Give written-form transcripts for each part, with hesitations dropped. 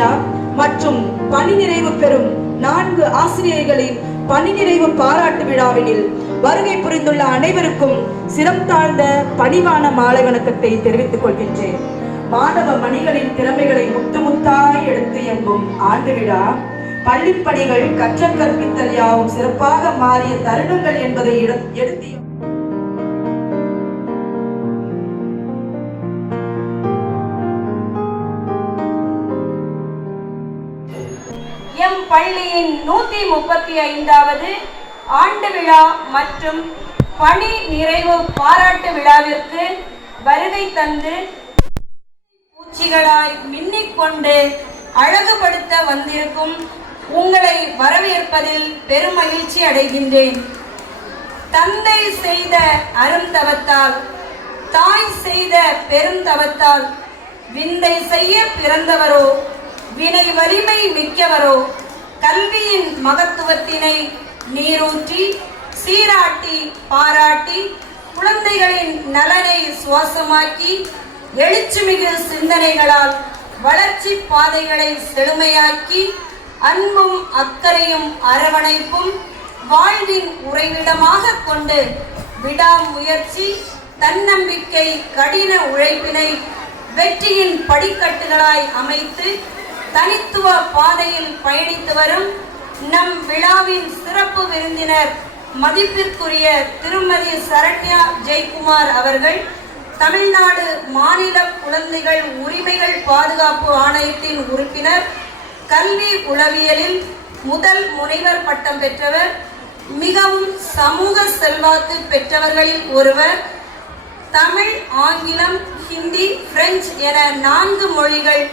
விழா மற்றும் பணி நிறைவு பெறும் 4 ஆசிரியர்களின் பணி நிறைவு பாராட்டு விழாவினில் வருகை புரிந்துள்ள அனைவருக்கும் சிரம் தாழ்ந்த பணிவான மாலை வணக்கத்தை தெரிவித்துக் கொள்கின்றேன். மாணவ மணிகளின் திறமைகளை முத்தாய் எடுத்து எங்கும் ஆண்டு விழா பள்ளிப்பணிகள் கற்றல் கற்பித்தல் யாவும் சிறப்பாக மாறிய தருணங்கள் என்பதை எடுத்து எம் பள்ளியின் 135வது ஆண்டு விழா மற்றும் பணி நிறைவு பாராட்டு விழாவிற்கு வருகை தந்து பூச்சிகளாய் மின்னிக்கொண்டு அழகுபடுத்த வந்திருக்கும் உங்களை வரவேற்பதில் பெருமகிழ்ச்சி அடைகின்றேன். தந்தை செய்த அருந்தவத்தால், தாய் செய்த பெருந்தவத்தால் விந்தை செய்ய பிறந்தவரோ, வினை வலிமை மிக்கவரோ, கல்வியின் மகத்துவத்தினை நீரூற்றி சீராட்டி பாராட்டி குழந்தைகளின் நலனை சுவாசமாக்கி எழுச்சிமிகு சிந்தனைகளால் வளர்ச்சி பாதைகளை செழுமையாக்கி அன்பும் அக்கறையும் அரவணைப்பும் வாழ்வின் உறைவிடமாக கொண்டு விடாமுயற்சி, தன்னம்பிக்கை, கடின உழைப்பினை வெற்றியின் படிக்கட்டுகளாய் அமைத்து தனித்துவ பாதையில் பயணித்து வரும் நம் விழாவின் சிறப்பு விருந்தினர் மதிப்பிற்குரிய திருமதி சரண்யா ஜெயக்குமார் அவர்கள் தமிழ்நாடு மாநில குழந்தைகள் உரிமைகள் பாதுகாப்பு ஆணையத்தின் உறுப்பினர், கல்வி உளவியலில் முதல் முனைவர் பட்டம் பெற்றவர், மிகவும் சமூக செல்வாக்கு பெற்றவர்களில் ஒருவர், தமிழ், ஆங்கிலம், ஹிந்தி, பிரெஞ்சு என 4 மொழிகள்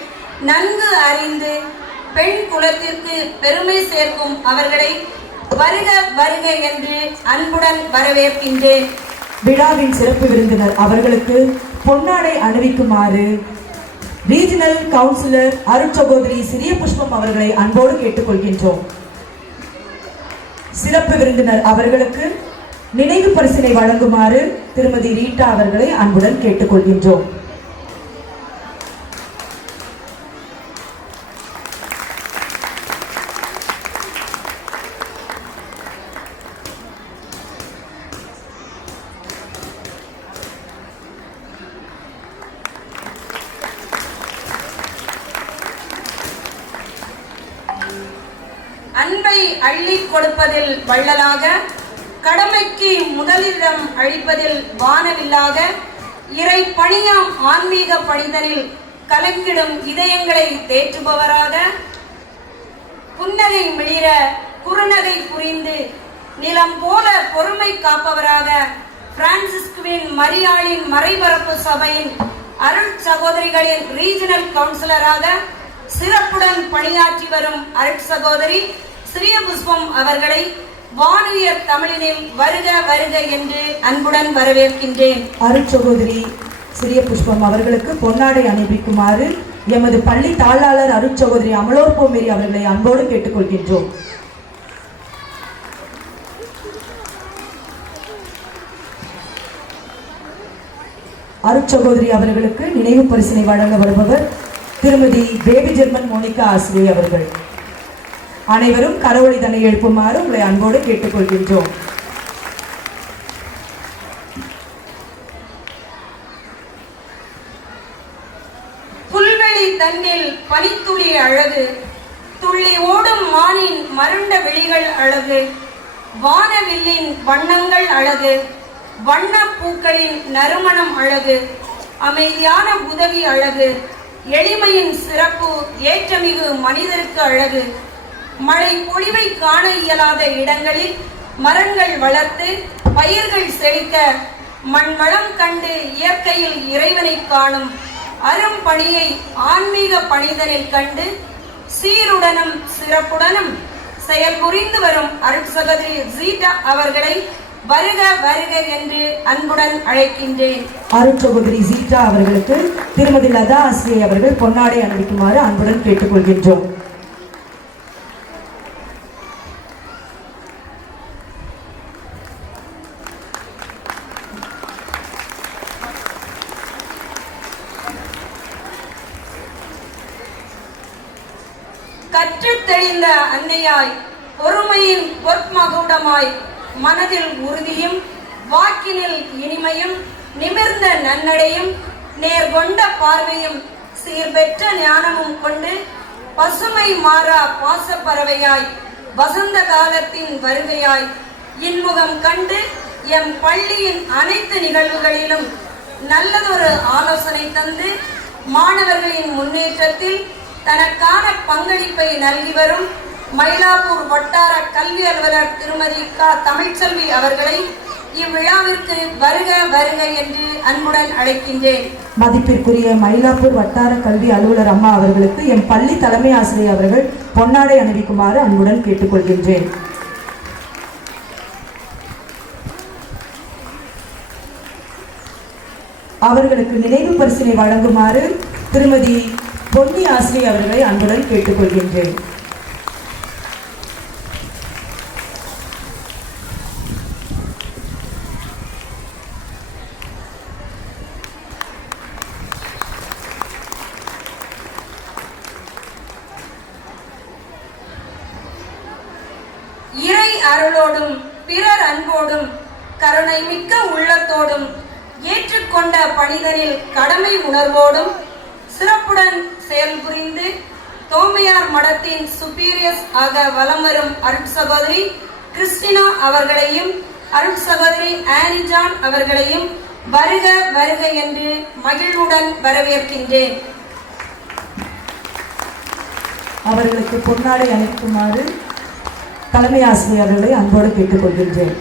நன்கு அறிந்து பெண் குலத்திற்கு பெருமை சேர்க்கும் அவர்களை வருக வருக என்று அன்புடன் வரவேற்கின்றேன். விழாவின் சிறப்பு விருந்தினர் அவர்களுக்கு பொன்னாடை அணிவிக்குமாறு ரீஜனல் கவுன்சிலர் அருட்சகோதரி சிறிய புஷ்பம் அவர்களை அன்போடு கேட்டுக்கொள்கின்றோம். சிறப்பு விருந்தினர் அவர்களுக்கு நினைவு பரிசினை வழங்குமாறு திருமதி ரீட்டா அவர்களை அன்புடன் கேட்டுக்கொள்கின்றோம். அன்பை அள்ளி கொடுப்பதில் வள்ளலாக, கடமைக்கு முதலிடம் அளிப்பதில் வானவில்லாக, இறை பணியாம் ஆன்மீக பணிதனில் கலங்கிடும் இதயங்களை தேற்றுபவராக, புன்னகை மிளிர குறுநகை புரிந்து நிலம் போல பொறுமை காப்பவராக, பிரான்சிஸ்குவின் மரியாளின் மறைபரப்பு சபையின் அருள் சகோதரிகளின் ரீஜனல் கவுன்சிலராக சிறப்புடன் பணியாற்றி வரும் அருட் சகோதரி சிறிய புஷ்பம் அவர்களை வானுயர் தமிழினில் வருக வருக என்று அன்புடன் வரவேற்கின்றேன். அருட் சகோதரி சிறிய புஷ்பம் அவர்களுக்கு பொன்னாடை அணிவிக்குமாறு எமது பள்ளி தாளாளர் அருட் சகோதரி அமலோர் போமேரி அவர்களை அன்போடு கேட்டுக்கொள்கின்றோம். அருட் சகோதரி அவர்களுக்கு நினைவு பரிசினை வழங்க வருபவர் திருமதி பேபி ஜெர்மன் மோனிகா ஆசிரியை அவர்கள். அனைவரும் கரவொலி தன்னை எழுப்புமாறு உங்களை அன்போடு கேட்டுக்கொள்கின்றோம். புல்வெளி தன்னில் பனித்துளி அழகு, துள்ளி ஓடும் மானின் மருண்ட விழிகள் அழகு, வானவில்லின் வண்ணங்கள் அழகு, வண்ண பூக்களின் நறுமணம் அழகு, அமைதியான உதவி அழகு, எளிமையின் சிறப்பு ஏற்றமிகு மனிதருக்கு அழகு, மழை பொழிவை காண இயலாத இடங்களில் மரங்கள் வளர்த்து பயிர்கள் செழிக்க, மண் வளம் கண்டு இயற்கையில் இறைவனை காணும் அரும் பணியை ஆன்மீக பணிதனில் கண்டு சீருடனும் சிறப்புடனும் செயல் புரிந்து வரும் அருட் சகோதரி ஜீட்டா அவர்களை வருக வருக என்று அன்புடன் அழைக்கின்றேன். அருட் சகோதரி ஜீட்டா அவர்களுக்கு திருமதி லதா ஆசிரியை அவர்கள் பொன்னாடை அணிவிக்குமாறு அன்புடன் கேட்டுக்கொள்கின்றோம். கற்றுத் தெளிந்த அன்னையாய், பொறுமையின் பொற்மகுடமாய், மனதில் உறுதியும் வாக்கினில் இனிமையும் நிமிர்ந்த நன்னடையும் நேர்கொண்ட பார்வையும் சீர்பெற்ற ஞானமும் கொண்டு பசுமை மாறா பாசப்பறவையாய், வசந்த காலத்தின் வருகையாய் இன்முகம் கண்டு எம் பள்ளியின் அனைத்து நிகழ்வுகளிலும் நல்லதொரு ஆலோசனை தந்து மாணவர்களின் முன்னேற்றத்தில் தனக்கான பங்களிப்பை நல்கி வரும் மயிலாப்பூர் வட்டார கல்வி அலுவலர் திருமதி க. தமிழ்ச்செல்வி அவர்களை இவ்விழாவிற்கு வருக வருக என்று அன்புடன் அழைக்கின்றேன். மதிப்பிற்குரிய மயிலாப்பூர் வட்டார கல்வி அலுவலர் அம்மா அவர்களுக்கு எம் பள்ளி தலைமை ஆசிரியர் அவர்கள் பொன்னாடை அணிவிக்குமாறு அன்புடன் கேட்டுக்கொள்கின்றேன். அவர்களுக்கு நினைவு பரிசினை வழங்குமாறு திருமதி பொன்னி ஆசிரியர் அவர்களை அன்புடன் கேட்டுக்கொள்கின்றேன். இறை அருளோடும் பிறர் அன்போடும் கருணை மிக்க உள்ளத்தோடும் ஏற்றுக்கொண்ட பணிதனில் கடமை உணர்வோடும் சிறப்புடன் செயல்புரிந்து தோமையார் மடத்தின் சுப்பீரியர்ஸ் ஆக வலம் வரும் அருட்சகோதரி கிறிஸ்டினா அவர்களையும் அருட்சகோதரி ஆனிஜான் அவர்களையும் வருக வருக என்று மகிழ்வுடன் வரவேற்கின்றேன். அவர்களுக்கு பொன்னாடை அளிக்குமாறு தலைமை ஆசிரியர் அவர்களை அன்போடு கேட்டுக்கொள்கின்றேன்.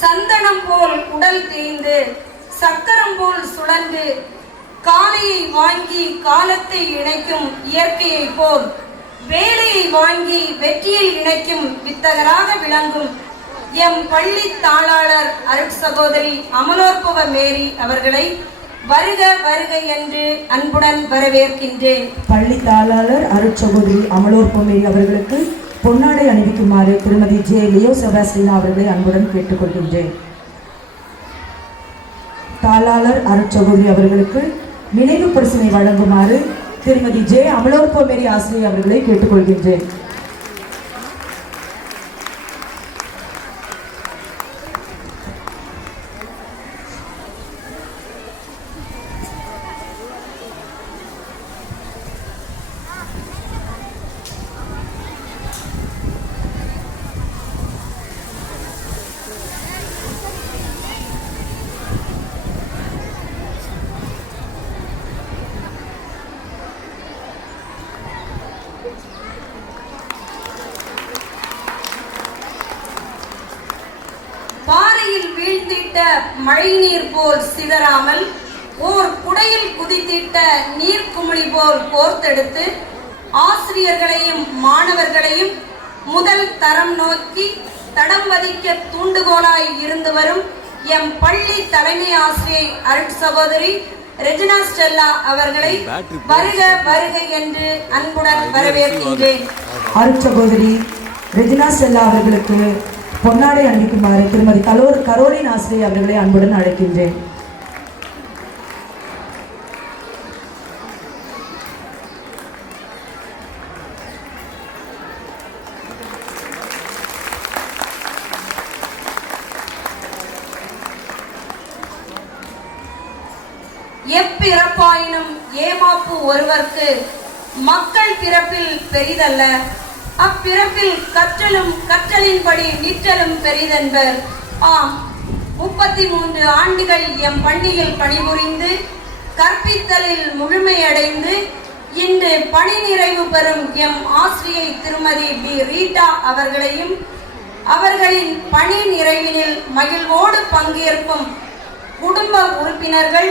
சந்தனம் போல் உடல் தேய்ந்து சக்கரம் போல் சுழன்று காலையை வாங்கி காலத்தை இணைக்கும் இயற்கையை போல் வேலையை வாங்கி வெற்றியை இணைக்கும் வித்தகராக விளங்கும் எம் பள்ளி தாளாளர் அருட்சகோதரி அமலோற்பவ மேரி அவர்களை வருக வருக என்று அன்புடன் வரவேற்கின்றேன். பள்ளி தாளாளர் அருட்சகோதரி அமலோற்பவ மேரி அவர்களுக்கு பொன்னாடை அணிவிக்குமாறு திருமதி ஜே. லியோ செபாஸ்டினா அவர்களை அன்புடன் கேட்டுக்கொள்கின்றேன். தாளாளர் அருட்சகோதரி அவர்களுக்கு நினைவு பரிசினை வழங்குமாறு திருமதி ஜே. அமலோற்பவ மேரி ஆசிரியர் அவர்களை கேட்டுக்கொள்கின்றேன். பாறையில் வீழ்ந்திட்ட மழைநீர் போல் சிதறாமல் ஓர் குடையில் குதித்திட்ட நீர்க்குமிழி போல் கோர்த்தெடுத்து ஆசிரியர்களையும் மாணவர்களையும் முதல் தரம் நோக்கி தடம் வதிக்க தூண்டுகோலாய் இருந்து வரும் எம் பள்ளி தலைமை ஆசிரியை அருட்சகோதரி ரெஜினா ஸ்டெல்லா அவர்களை வருக வருக என்று அன்புடன் வரவேற்கின்றேன். அருட்சகோதரி ரெஜினா ஸ்டெல்லா அவர்களுக்கு பொன்னாடை அணிவிக்குமாறு திருமதி கரோலின் ஆசிரியர் அவர்களை அன்புடன் அழைக்கின்றேன். எப்பிறப்பாயினும் ஏமாப்பு ஒருவர்க்கு மக்கள் பிறப்பில் பெரிதல்ல, அப்பிறப்பில் கற்றலும் கற்றலின்படி நிற்றலும் பெரிதென்பர். ஆம், 33 ஆண்டுகள் எம் பள்ளியில் பணிபுரிந்து கற்பித்தலில் முழுமையடைந்து இன்று பணி நிறைவு பெறும் எம் ஆசிரியை திருமதி பி. ரீட்டா அவர்களையும் அவர்களின் பணி நிறைவினில் மகிழ்வோடு பங்கேற்கும் குடும்ப உறுப்பினர்கள்,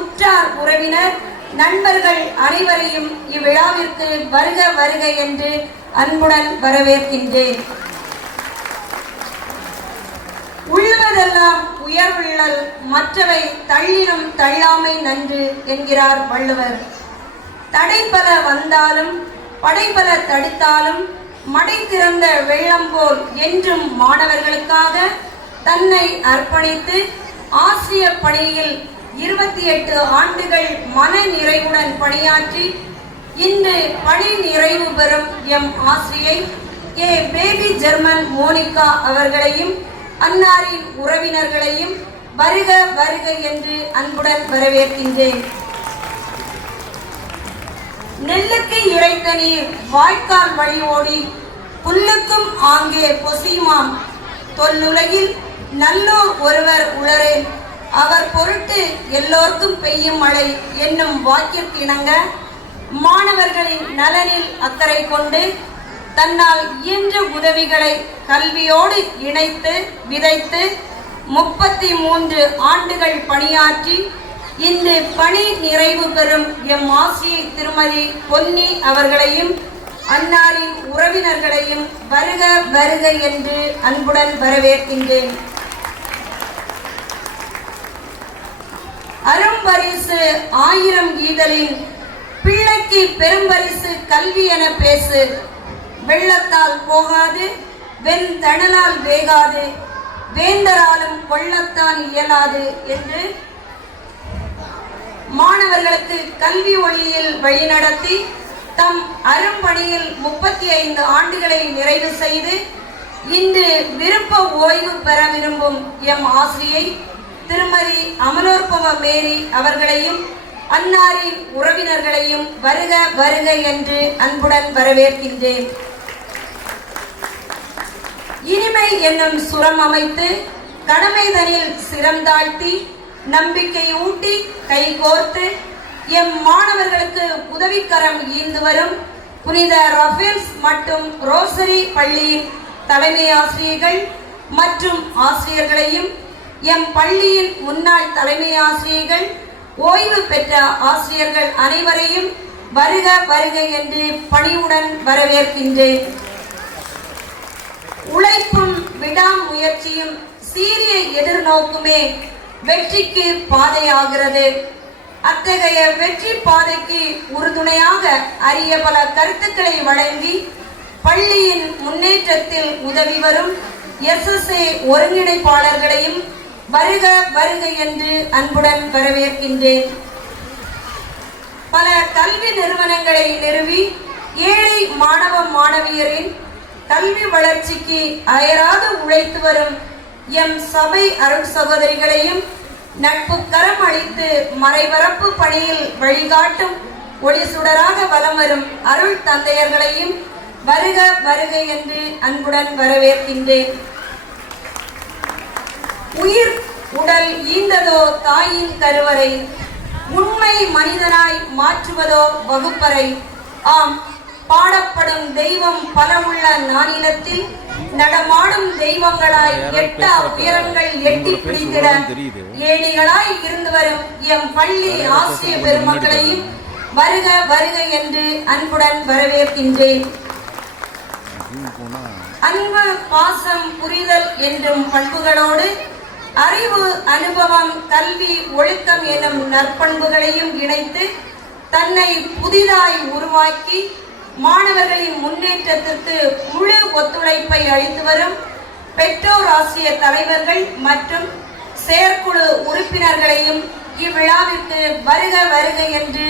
உற்றார் உறவினர், நண்பர்கள் அனைவரையும் இவ்விழாவிற்கு வருக வருக என்று அன்புடன் வரவேற்கின்றேன். உய்வதெல்லாம் உயர்வுள்ளல், மற்றவை தள்ளினும் தள்ளாமை நன்று என்கிறார் வள்ளுவர். தடைபல வந்தாலும் படைபல தடுத்தாலும் மடை திறந்த வெள்ளம் போல் என்றும் மாணவர்களுக்காக தன்னை அர்ப்பணித்து ஆசிரியர் பணியில் 28 ஆண்டுகள் மன நிறைவுடன் பணியாற்றி இன்று பணி நிறைவு பெறும் எம் ஆசிரியை பேபி ஜெர்மன் மோனிகா அவர்களையும் அன்னாரின் உறவினர்களையும் வருக வருக என்று அன்புடன் வரவேற்கின்றேன். நெல்லுக்கு இறைத்த நீர் வாய்க்கால் வழி ஓடி புல்லுக்கும் ஆங்கே பொசியுமாம், தொல்லுலகில் நல்லோர் ஒருவர் உளரேன், அவர் பொருட்டு எல்லோருக்கும் பெய்யும் மழை என்னும் வாக்கிற்கிணங்க மாணவர்களின் நலனில் அக்கறை கொண்டு தன்னால் இயன்ற உதவிகளை கல்வியோடு இணைத்து விதைத்து 33 ஆண்டுகள் பணியாற்றி இன்று பணி நிறைவு பெறும் எம் ஆசிரியை திருமதி பொன்னி அவர்களையும் அன்னாரின் உறவினர்களையும் வருக வருக என்று அன்புடன் வரவேற்கின்றேன். அரும்பரிசு 1000 ஈதலின் பிள்ளைக்கு பெரும்பரிசு கல்வி என பேசு, வெள்ளத்தால் போகாது வெண்தணலால் வேகாது, வேந்தராலும் கொள்ளத்தான் இயலாது என்று மாணவர்களுக்கு கல்வி ஒளியில் வழிநடத்தி தம் அரும்பணியில் 35 ஆண்டுகளை நிறைவு செய்து இன்று விருப்ப ஓய்வு பெற விரும்பும் எம் ஆசிரியை திருமதி அமலோற்பவ மேரி அவர்களையும் அன்னாரின் உறவினர்களையும் வருக வருக என்று அன்புடன் வரவேற்கின்றேன். இனிமை என்னும் சுரம் அமைத்து கடமைதனில் சிரம் தாழ்த்தி நம்பிக்கை ஊட்டி கைகோர்த்து எம் மாணவர்களுக்கு உதவிக்கரம் ஈந்து வரும் புனித ரஃபேல்ஸ் மற்றும் ரோசரி பள்ளியின் தலைமை ஆசிரியர்கள் மற்றும் ஆசிரியர்களையும் எம் பள்ளியின் முன்னாள் தலைமை ஆசிரியர்கள் ஓய்வு பெற்ற ஆசிரியர்கள் அனைவரையும் வருக வருக என்று பணிவுடன் வரவேற்கின்றேன். உழைப்பும் விடாமுயற்சியும் சீரிய எதிர்நோக்குமே வெற்றிக்கு பாதையாகிறது. அத்தகைய வெற்றி பாதைக்கு உறுதுணையாக அரிய பல கருத்துக்களை வழங்கி பள்ளியின் முன்னேற்றத்தில் உதவி வரும் SSA ஒருங்கிணைப்பாளர்களையும் வருக வருக என்று அன்புடன் வரவேற்கின்றேன். பல கல்வி நிறுவனங்களை நிறுவி ஏழை மாணவ மாணவியரின் கல்வி வளர்ச்சிக்கு அயராது உழைத்து வரும் எம் சபை அருள் சகோதரிகளையும் நட்பு கரம் அளித்து மறைபரப்பு பணியில் வழிகாட்டும் ஒளி சுடராக வலம் வரும் அருள் தந்தையர்களையும் வருக வருக என்று அன்புடன் வரவேற்கின்றேன். உயிர் உடல் ஈந்ததோ தாயின் கருவறை, உண்மை மனிதனாய் மாற்றுவதோ வகுப்பறை. ஆம், பாடப்படும் தெய்வம் பல உள்ள நானிலத்தில் நடமாடும் தெய்வங்களாய் எட்டா உயரங்கள் எட்டி பிடித்திட ஏணிகளாய் இருந்து வரும் எம் பள்ளி ஆசிரியர் பெருமக்களையும் வருக வருக என்று அன்புடன் வரவேற்கின்றேன். அன்பு பாசம் புரிதல் என்றும் பண்புகளோடு அறிவு அனுபவம் கல்வி ஒழுக்கம் எனும் நற்பண்புகளையும் இணைத்து தன்னை புதிதாய் உருவாக்கி மாணவர்களின் முன்னேற்றத்திற்கு முழு ஒத்துழைப்பை அளித்து வரும் பெற்றோர் ஆசிரியர் தலைவர்கள் மற்றும் செயற்குழு உறுப்பினர்களையும் இவ்விழாவிற்கு வருக வருக என்று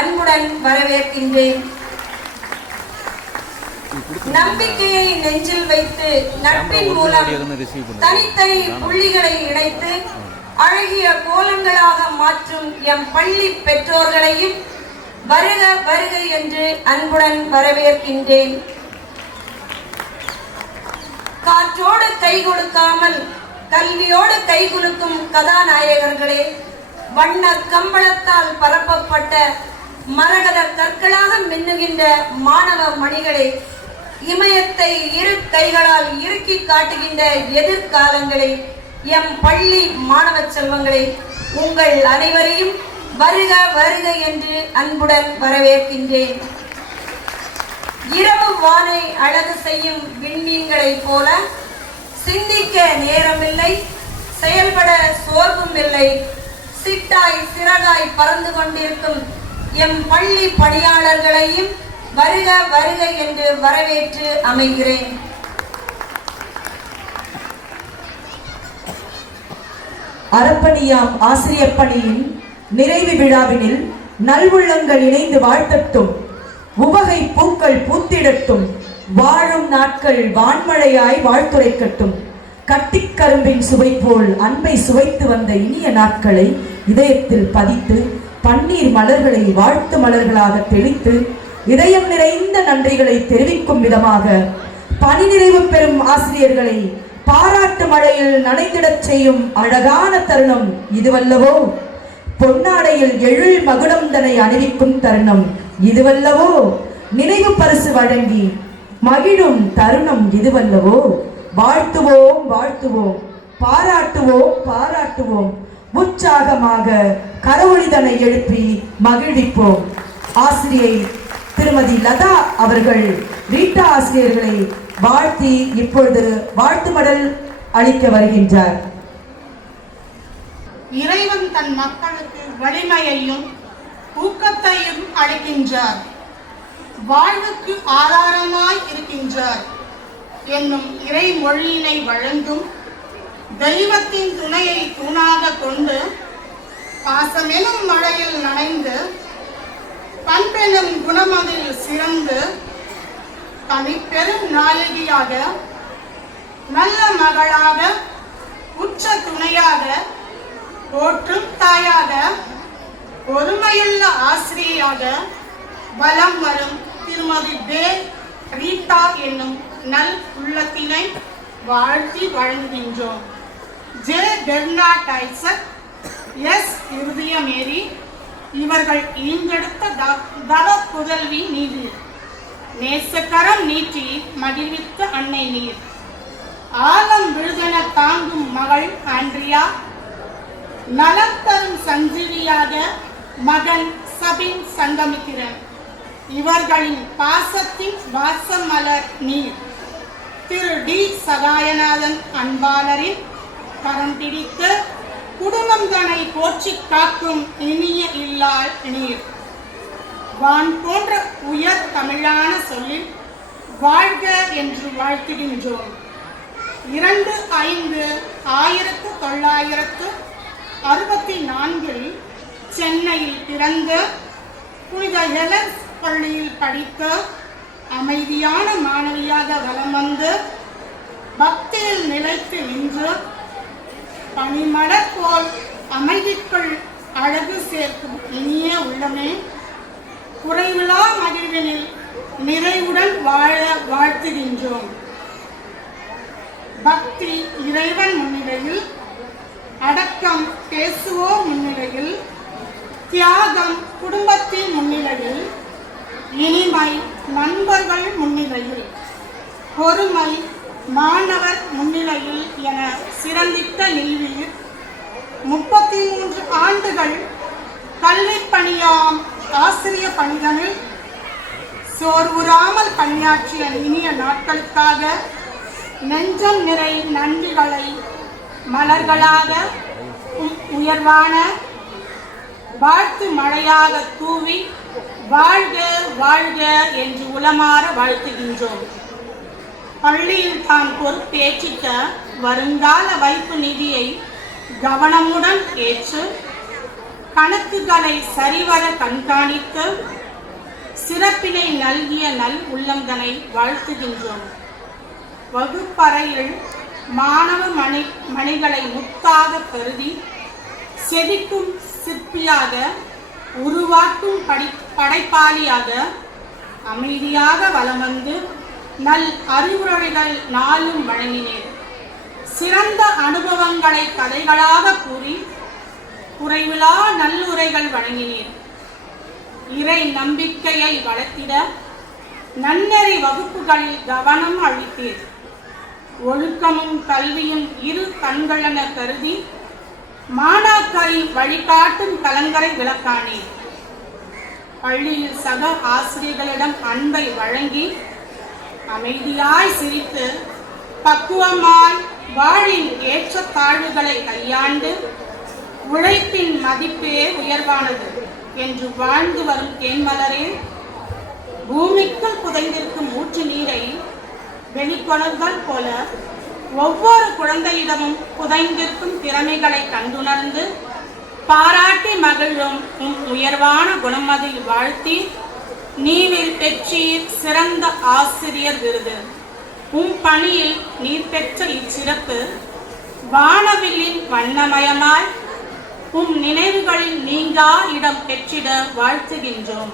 அன்புடன் வரவேற்கின்றேன். நம்பிக்கையை நெஞ்சில் வைத்து நட்பின் மூலம் தனித்தனி புள்ளிகளை இணைத்து அழகிய கோலங்களாக மாற்றும் எம் பள்ளி பெற்றோர்களையும் வருக வருக என்று அன்புடன் வரவேற்கின்றேன். காற்றோடு கை கொடுக்காமல் கல்வியோடு கை குலுக்கும் கதாநாயகர்களே, வண்ண கம்பளத்தால் பரப்பப்பட்ட மரகத கற்களாக மின்னுகின்ற மாணவ மணிகளே, இமயத்தை இரு கைகளால் இறுக்கி காட்டுகின்ற எதிர்காலங்களை, எம் பள்ளி மாணவ செல்வங்களை, உங்கள் அனைவரையும் வருக வருக என்று அன்புடன் வரவேற்கின்றேன். இரவு வானை அழகு செய்யும் விண்மீன்களைப் போல சிந்திக்க நேரமில்லை, செயல்பட சோர்வும் இல்லை. சிட்டாய் சிறகாய் பறந்து கொண்டிருக்கும் எம் பள்ளி பணியாளர்களையும் வருக வருக என்று வரவேற்று அமைகிறேன். அறப்பணியாம் ஆசிரியர் பணியின் நிறைவு விழாவினில் நல்வுள்ளங்கள் இணைந்து வாழ்த்தட்டும். உவகை பூக்கள் பூத்திடட்டும். வாழும் நாட்கள் வான்மழையாய் வாழ்த்துரைக்கட்டும். கட்டிக்கரும்பின் சுவை போல் அன்பை சுவைத்து வந்த இனிய நாட்களை இதயத்தில் பதித்து பன்னீர் மலர்களை வாழ்த்து மலர்களாக தெளித்து இதயம் நிறைந்த நன்றிகளை தெரிவிக்கும் விதமாக பணி நிறைவு பெறும் ஆசிரியர்களை பாராட்டு மழையில் நனைந்திடச் செய்யும் அழகான தருணம் இதுவல்லவோ. பொன்னாடையில் எழில் மகுடம் தனை அணிவிக்கும் தருணம் இதுவல்லவோ. நினைவு பரிசு வழங்கி மகிழும் தருணம் இதுவல்லவோ. வாழ்த்துவோம் வாழ்த்துவோம், பாராட்டுவோம் பாராட்டுவோம், உற்சாகமாக கரவொலிதனை எழுப்பி மகிழ்விப்போம். ஆசிரியை திருமதி லதா அவர்கள் ரீட்டா ஆசிரியர்களை வாழ்த்தி இப்பொழுது வாழ்த்து மடல் அளிக்க வருகின்றார். இறைவன் தன் மக்களுக்கு வலிமையையும் ஊக்கத்தையும் அளிக்கின்றார். வாழ்வுக்கு ஆதாரமாய் இருக்கின்றார் என்னும் இறைமொழியினை வழங்கும் தெய்வத்தின் துணையை தூணாக கொண்டு பாசமெனும் மழையில் நனைந்து பண்பெனும் குணமதில் சிறந்து தனிப்பெரும் நாயகியாக நல்ல மகளாக உச்ச துணையாக போற்றும் தாயாக பொறுமையுள்ள ஆசிரியராக வலம் வரும் திருமதி பே ரீட்டா என்னும் நல் உள்ளத்தினை வாழ்த்தி வழங்குகின்றோம். J Bernard Isaac, S Irudayamary இவர்கள் ஈன்றெடுத்த தவ புதல்வி நீதி. நேசக்கரம் நீட்டி மகிழ்வித்த அன்னை நீர். ஆலம் விழுதென தாங்கும் மகள் ஆண்ட்ரியா. நலம் தரும் சஞ்சீவியாக மகன் சபின் சங்கமிக்கிறன். இவர்களின் பாசத்தின் வாசமலர் நீர். திரு டி சகாயநாதன் அன்பாளரின் கரம் பிடித்து குடும்பம் தன்னை போற்றி காக்கும் இனிய இல்லாள் நீர். வான் போன்ற உயர் தமிழான சொல்லில் வாழ்க என்று வாழ்த்துகின்றோம். 2/5/1964 சென்னையில் பிறந்த புனித ஹெலன்ஸ் பள்ளியில் படித்த அமைதியான மாணவியாக வலம் வந்து பக்தியில் நிலைத்து நின்று பனிமலர் போல் அமைதிக்குள் அழகு சேர்க்கும் இனிய உள்ளமே, குறைவிலா மகிழ்வினில் நிறைவுடன் வாழ வாழ்த்துகின்றோம். பக்தி இறைவன் முன்னிலையில், அடக்கம் பேசுவோர் முன்னிலையில், தியாகம் குடும்பத்தின் முன்னிலையில், இனிமை நண்பர்கள் முன்னிலையில், பொறுமை மாணவர் முன்னிலையில் என சிறந்திட்ட நில்வீர் 33 ஆண்டுகள் கல்வி பணியாம் ஆசிரிய பணிகளில் சோர்வுறாமல் பணியாற்றிய இனிய நாட்களுக்காக நெஞ்சம் நிறை நன்றிகளை மலர்களாக உயர்வான வாழ்த்து மழையாக தூவி வாழ்க வாழ்க என்று உளமாற வாழ்த்துகின்றோம். பள்ளியில் தான் பொறுப்பேற்றிட்ட வருங்கால வைப்பு நிதியை கவனமுடன் ஏற்று கணக்குகளை சரிவர கண்காணித்து சிறப்பினை நல்கிய நல் உள்ளங்களை வாழ்த்துகின்றோம். வகுப்பறையில் மாணவ மணிகளை முத்தாக கருதி செதுக்கும் சிற்பியாக உருவாக்கும் படைப்பாளியாக அமைதியாக வலம் வந்து நல் அறிவுரைகள் நாளும் வழங்கினேன். சிறந்த அனுபவங்களை கதைகளாக கூறி குறைவிலா நல்லுரைகள் வழங்கினேன். இறை நம்பிக்கையை வளர்த்திட நன்னெறி வகுப்புகளில் கவனம் அளித்தீர். ஒழுக்கமும் கல்வியும் இரு கண்களென கருதி மாணாக்கரின் வழிகாட்டும் கலங்கரை விளக்கானீர். பள்ளியில் சக ஆசிரியர்களிடம் அன்பை வழங்கி அமைதியாய் சிரித்து பக்குவமாய் வாழின் ஏற்ற தாழ்வுகளை கையாண்டு உழைப்பின் மதிப்பே உயர்வானது என்று வாழ்ந்து வரும் தேன்மலரே, பூமிக்குள் புதைந்திருக்கும் ஊற்று நீரை வெளிக்கொணர்தல் போல ஒவ்வொரு குழந்தையிடமும் புதைந்திருக்கும் திறமைகளை கண்டுணர்ந்து பாராட்டி மகிழும் உம் உயர்வான குணமதில் வாழ்த்தி நீவில் பெற்றீர் சிறந்த ஆசிரியர் விருது. உம் பணியில் நீர் பெற்ற இச்சிறப்பு வானவில்லின் வண்ணமயமாய் உம் நினைவுகளில் நீங்கா இடம் பெற்றிட வாழ்த்துகின்றோம்.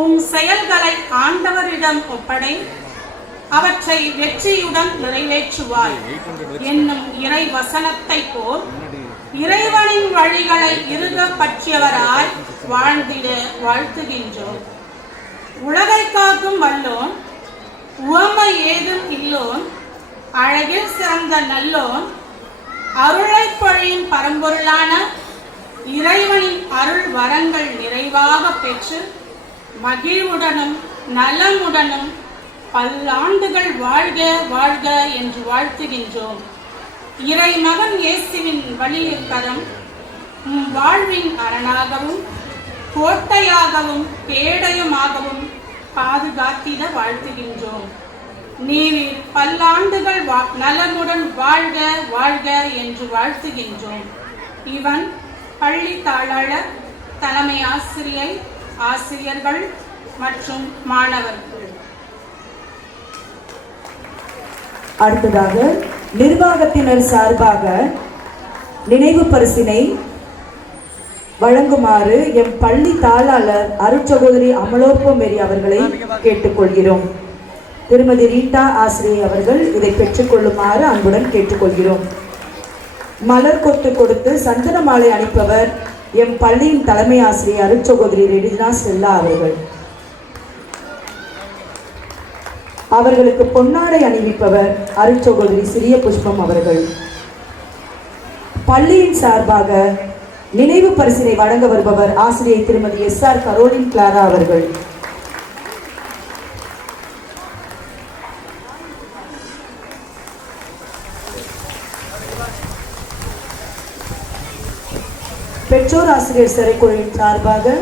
உம் செயல்களை ஆண்டவரிடம் ஒப்படை, அவற்றை வெற்றியுடன் நிறைவேற்றுவாய் என்னும் இறை வசனத்தை போல் இறைவனின் வழிகளை இறுக பற்றியவராய் வாழ்ந்திட வாழ்த்துகின்றோம். உலகை காக்கும் வல்லோன், உவமை ஏதும் இல்லோன், அழகில் சிறந்த நல்லோன், அருளை பொழியும் பரம்பொருளான இறைவனின் அருள் வரங்கள் நிறைவாக பெற்று மகிழ்வுடனும் நலமுடனும் பல்லாண்டுகள் வாழ்க வாழ்க என்று வாழ்த்துகின்றோம். இறை மகன் இயேசுவின் வழியில் கரம் உம் வாழ்வின் அரணாகவும் கோட்டையாகவும் கேடயமாகவும் பாதுகாத்திட வாழ்த்துகின்றோம். நீரில் பல்லாண்டுகள் நலமுடன் வாழ்க வாழ்க என்று வாழ்த்துகின்றோம். இவன் பள்ளி தாளாளர், தலைமை ஆசிரியை, ஆசிரியர்கள் மற்றும் மாணவர்கள். அடுத்ததாக நிர்வாகத்தினர் சார்பாக நினைவு பரிசினை வழங்குமாறு எம் பள்ளி தாளாளர் அருட்சகோதரி அமலோற்போ மேரி அவர்களை கேட்டுக்கொள்கிறோம். திருமதி ரீட்டா ஆசிரியை அவர்கள் இதை பெற்றுக்கொள்ளுமாறு அன்புடன் கேட்டுக்கொள்கிறோம். மலர் கொத்து கொடுத்து சந்தன மாலை அணிப்பவர் எம் பள்ளியின் தலைமை ஆசிரியை அருட்சகோதரி ரெடினா ஸ்டெல்லா அவர்கள். அவர்களுக்கு பொன்னாடை அணிவிப்பவர் அருட்சகோதரி சிறிய புஷ்பம் அவர்கள். பள்ளியின் சார்பாக நினைவு பரிசினை வழங்க வருபவர் ஆசிரியை திருமதி SR கரோலின் கிளாரா அவர்கள். பெற்றோர் ஆசிரியர் சிறைக்குழுவின் சார்பாக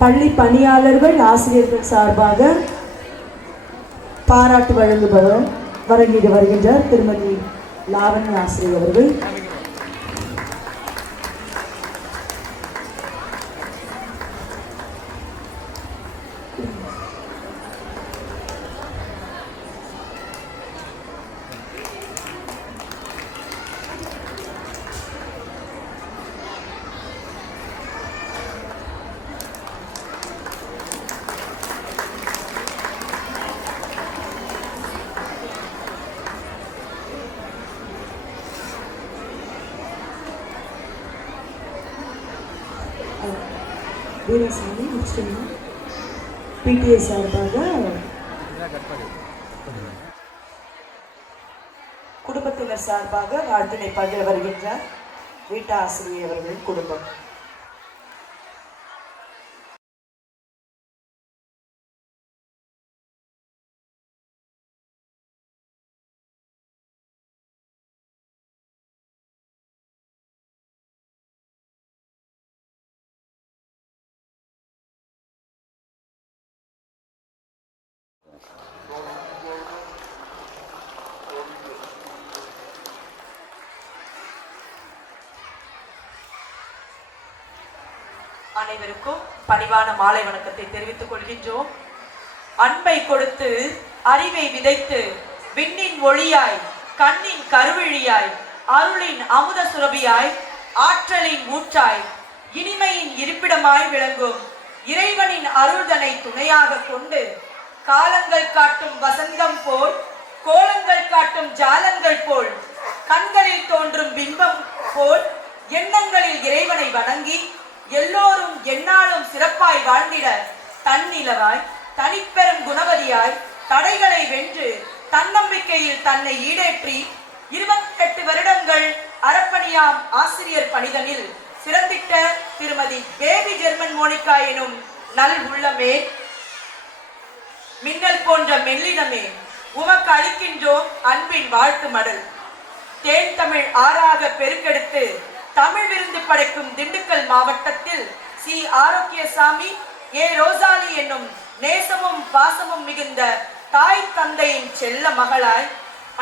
பள்ளி பணியாளர்கள் ஆசிரியர்கள் சார்பாக பாராட்டு வழங்கிட்டு வருகின்றார் திருமதி லாவண்ய ஆசிரியர் அவர்கள். வீரசாமி முஸ்லிம் PTA சார்பாக குடும்பத்தினர் சார்பாக வாழ்த்தினை பகிர வருகின்றார் ரீட்டா ஆசிரியை அவர்களின் குடும்பம். அனைவருக்கும் பணிவான மாலை வணக்கத்தை தெரிவித்துக் கொள்கின்றோம். அன்பை கொடுத்து அறிவை விதைத்து விண்ணின் ஒளியாய் கண்ணின் கருவிழியாய் அருளின் அமுத சுரபியாய் ஆற்றலின் ஊற்றாய் இனிமையின் இருப்பிடமாய் விளங்கும் இறைவனின் அருள்தனை துணையாக கொண்டு காலங்கள் காட்டும் வசந்தம் போல் கோலங்கள் காட்டும் ஜாலங்கள் போல் கண்களில் தோன்றும் பிம்பம் போல் எண்ணங்களில் இறைவனை வணங்கி எல்லோரும் எந்நாளும் சிறப்பாய் வாழ்ந்திட தன்னிலவாய் தனிப்பெரும் குணவதியாய் தடைகளை வென்று தன்னம்பிக்கையில் தன்னை ஈடேற்றி 28 வருடங்கள் அறப்பணியாம் ஆசிரியர் பணிதனில் சிறந்திட்ட திருமதி பேபி ஜெர்மன் மோனிகா எனும் நல் உள்ளமே, மின்னல் போன்ற மெல்லினமே, உமக்கு அளிக்கின்றோம் அன்பின் வாழ்த்து மடல். தேன் தமிழ் ஆறாக பெருக்கெடுத்து தமிழ் விருந்து படைக்கும் திண்டுக்கல் மாவட்டத்தில் சி ஆரோக்கியசாமி ஏ ரோசாலி என்னும் நேசமும் பாசமும் மிகுந்த தாய் தந்தையின் செல்ல மகளாய்,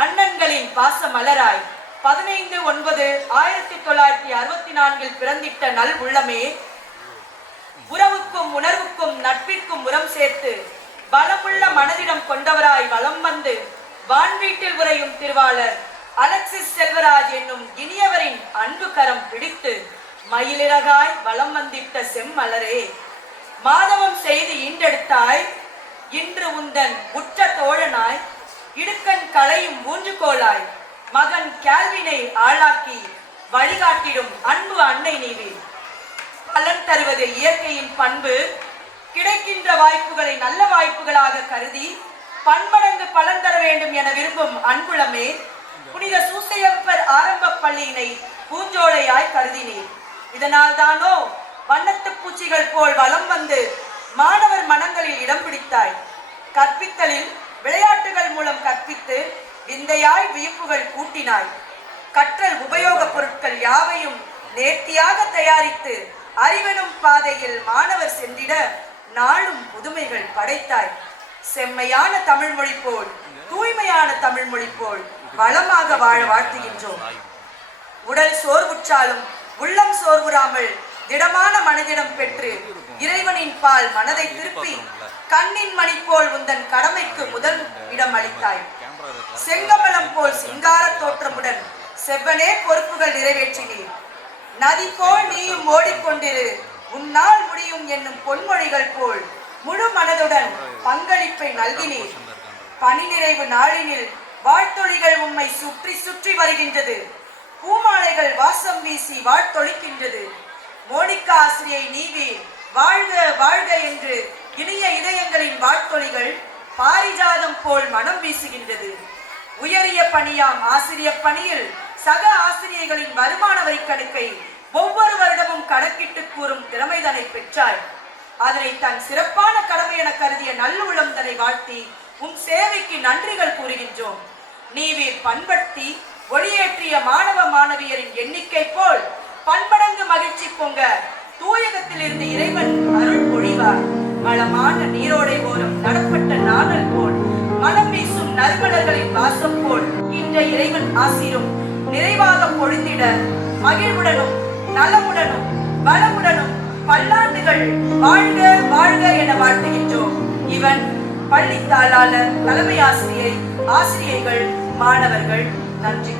அண்ணன்களின் பாச மலராய் 15/9/1964 பிறந்திட்ட நல் உள்ளமே, உறவுக்கும் உணர்வுக்கும் நட்பிற்கும் உரம் சேர்த்து பலமுள்ள மனதிடம் கொண்டவராய் வலம் வந்து வான்வீட்டில் உரையும் திருவாளர் அலெக்சிஸ் செல்வராஜ் என்னும் இனியவரின் அன்பு கரம் பிடித்து மயிலிறகாய் வலம் வந்திட்ட செம்மலரே, மாதவம் செய்து ஈண்டெடுத்தாய், இன்று உந்தன் உற்ற தோழனாய், இடுக்கண் களையும் ஊன்றுகோலாய், மகன் கேல்வினை ஆளாக்கி வழிகாட்டிடும் அன்பு அன்னை நீவி. பலன் தருவது இயற்கையின் பண்பு. கிடைக்கின்ற வாய்ப்புகளை நல்ல வாய்ப்புகளாக கருதி பன்மடங்கு பலன் தர வேண்டும் என விரும்பும் அன்புளமே, புனித சூசையப்பர் ஆரம்ப பள்ளியினை பூஞ்சோலையாய் கருதினீர். இதனால் தானோ வண்ணத்து பூச்சிகள் போல் வலம் வந்து மாணவர் மனங்களில் இடம் பிடித்தாய். கற்பித்தலில் விளையாட்டுகள் மூலம் கற்பித்து விந்தையாய் வியப்புகள் கூட்டினாய். கற்றல் உபயோக பொருட்கள் யாவையும் நேர்த்தியாக தயாரித்து அறிவெனும் பாதையில் மாணவர் சென்றிட நாளும் புதுமைகள் படைத்தாய். செம்மையான தமிழ் மொழி போல், தூய்மையான தமிழ் மொழி போல் வளமாக வாழ வாழ்த்துகின்றோம். உடல் சோர்வுற்றாலும் உள்ளம் சோர்வுறாமல் திடமான மனதிடம் பெற்று இறைவனின் பால் மனதை திருப்பி கண்ணின் மணி போல் உந்தன் கடமைக்கு முதல் இடம் அளித்தாய். செங்கமலம் போல் சிங்கார தோற்றமுடன் செவ்வனே பொறுப்புகள் நிறைவேற்றினீர். நதி போல் நீயும் ஓடிக்கொண்டிரு, உன்னால் முடியும் என்னும் பொன்மொழிகள் போல் முழு மனதுடன் பங்களிப்பை நல்கினீர். பணி நிறைவு நாளினில் வாழ்த்தொழிகள் உம்மை சுற்றி சுற்றி வருகின்றது. பூமாலைகள் வாசம் வீசி வாழ்த்தொழிக்கின்றது. மோனிகா ஆசிரியை நீவி வாழ்க வாழ்க என்று இனிய இதயங்களின் வாழ்த்தொழிகள் பாரிஜாதம் போல் மனம் வீசுகின்றது. உயரிய பணியாம் ஆசிரிய பணியில் சக ஆசிரியர்களின் வருமான வரி கணக்கை ஒவ்வொரு வருடமும் கணக்கிட்டு கூறும் திறமைதனை பெற்றாய். அதனை தன் சிறப்பான கடமை என கருதிய நல்லுள்ளம் தனை வாழ்த்தி உன் சேவைக்கு நன்றிகள் கூறுகின்றோம். நீவீர் பண்படுத்தி ஒளியேற்றிய மாணவ மாணவியரின் எண்ணிக்கை போல் பன்மடங்கு மகிழ்ச்சி பொங்க தூயகத்தில் இருந்து இறைவன் அருள் பொழிவார். வளமான நீரோடை ஓரம் நடப்பட்ட நாணல் போல் மனம் வீசும் நறுமலர்களின் வாசம் போல் இன்ற இறைவன் ஆசிரும் நிறைவாக பொழிந்திட மகிழ்வுடனும் நலமுடனும் வளமுடனும் பல்லாண்டுகள் வாழ்க வாழ்க என வாழ்த்துகின்றோம். இவன் பள்ளி தாளாளர், தலைமை ஆசிரியை, ஆசிரியர்கள், மாணவர்கள். நன்றி.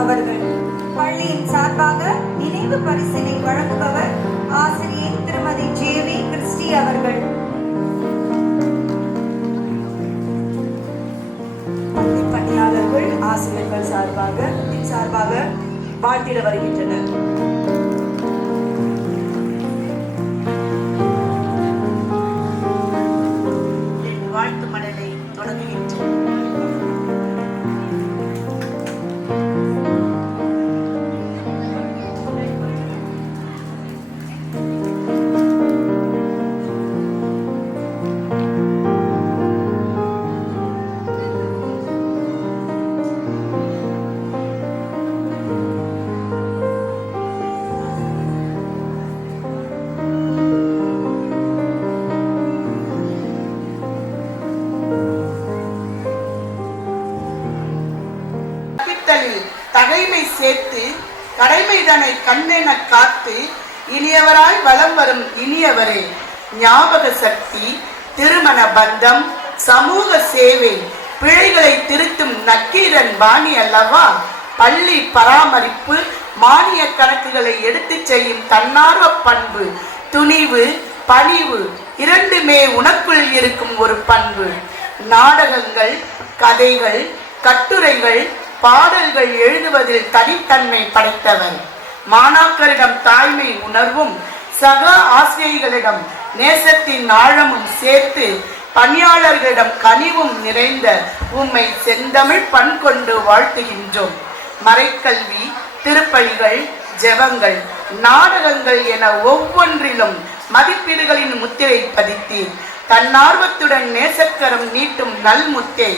அவர்கள் பள்ளியின் சார்பாக நினைவு பரிசினை வழங்குபவர் ஆசிரியை திருமதி ஜேவி கிறிஸ்டி அவர்கள். பள்ளி பணியாளர்கள் ஆசிரியர்கள் சார்பாக வாழ்த்திட வருகின்றனர். வாழ்த்து மடலை தொடங்குகின்றனர். தகைமை சேர்த்து கடைமைதனை கண்ணென காத்து இனியவராய் வலம் வரும் இனியவரே, ஞாபக சக்தி, திருமண பந்தம், சமூக சேவை, பிழைகளை திருத்தும் நக்கீரன் பாணி அல்லவா? பள்ளி பராமரிப்பு, மானிய கணக்குகளை எடுத்து செய்யும் தன்னார்வ பண்பு, துணிவு, பணிவு இரண்டுமே உனக்குள் இருக்கும் ஒரு பண்பு. நாடகங்கள், கதைகள், கட்டுரைகள், பாடல்கள் எழுதுவதில் தனித்தன்மை படைத்தவர். மாணாக்கரிடம் தாய்மை உணர்வும் சக ஆசிரியர்களிடம் நேசத்தின் ஆழமும் சேர்த்து பணியாளர்களிடம் கனிவும் நிறைந்த உம்மை செந்தமிழ் பண் கொண்டு வாழ்த்துகின்றோம். மறைக்கல்வி, திருப்பலிகள், ஜெபங்கள், நாடகங்கள் என ஒவ்வொன்றிலும் மதிப்பீடுகளின் முத்திரை பதித்தீர். தன்னார்வத்துடன் நேசக்கரம் நீட்டும் நல்முத்தை